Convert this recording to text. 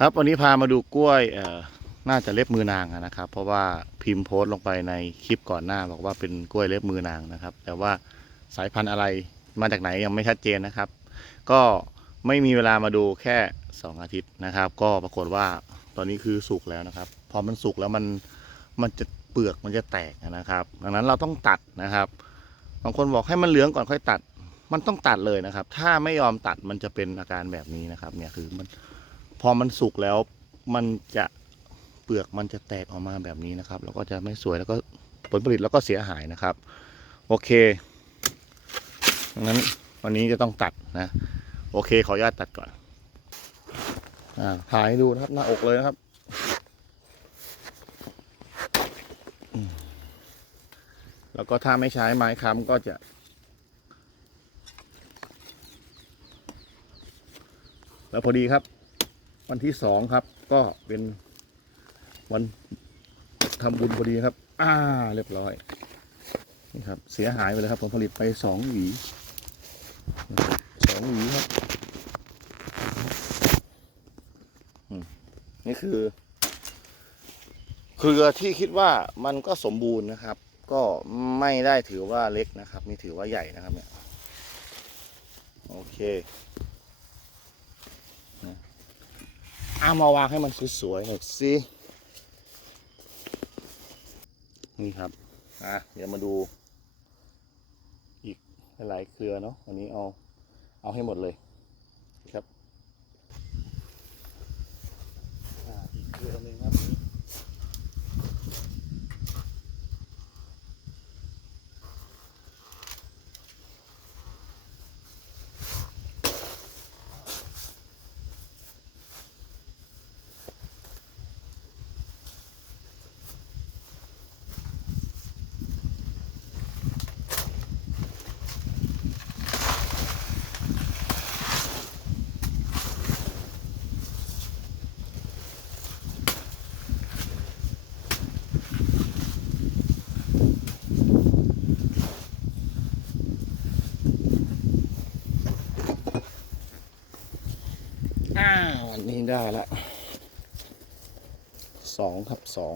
ครับวันนี้พามาดูกล้วยน่าจะเล็บมือนางนะครับ เพราะว่าพิมพ์โพสต์ลงไปในคลิปก่อนหน้า บอกว่าเป็นกล้วยเล็บมือนางนะครับ แต่ว่าสายพันธุ์อะไรมาจากไหนยังไม่ชัดเจนนะครับ ก็ไม่มีเวลามาดูแค่ 2 อาทิตย์นะครับ ก็ปรากฏว่าตอนนี้คือสุกแล้วนะครับ พอมันสุกแล้วมันมันจะเปลือกมันจะแตกนะครับ ดังนั้นเราต้องตัดนะครับบางคนบอกให้มันเหลืองก่อนค่อยตัด มันต้องตัดเลยนะครับ ถ้าไม่ยอมตัดมันจะเป็นอาการแบบนี้นะครับ เนี่ยคือมัน อมันสุกแล้วมันจะเปลือกมันจะแตกออกมาแบบนี้นะครับ แล้วก็จะไม่สวยแล้วก็ผลผลิตแล้วก็เสียหายนะครับ โอเคงั้นวันนี้จะต้องตัดนะ โอเค ขออนุญาตตัดก่อนอ่าถ่ายให้ดูนะครับ หน้าอกเลยนะครับแล้วก็ถ้าไม่ใช้ไม้ค้ำก็จะแล้วพอดีครับ วันที่สองครับ ก็เป็นวันทำบุญพอดีครับ อ่า เรียบร้อย นี่ครับ เสียหายไปเลยครับ ผมผลิตไปสองหวีสองหวีครับ นี่คือ เครือที่คิดว่ามันก็สมบูรณ์นะครับ ก็ไม่ได้ถือว่าเล็กนะครับ นี่ถือว่าใหญ่นะครับเนี่ย โอเค เอามาวางให้มันสวยๆหน่อยสินี่ครับอะเดี๋ยวมาดู อีกหลายเครือเนาะวันนี้เอาเอาให้หมดเลยครับอ่าอีกเครือหนึงครับ อ่าวันนี้ ได้ละสองครับสอง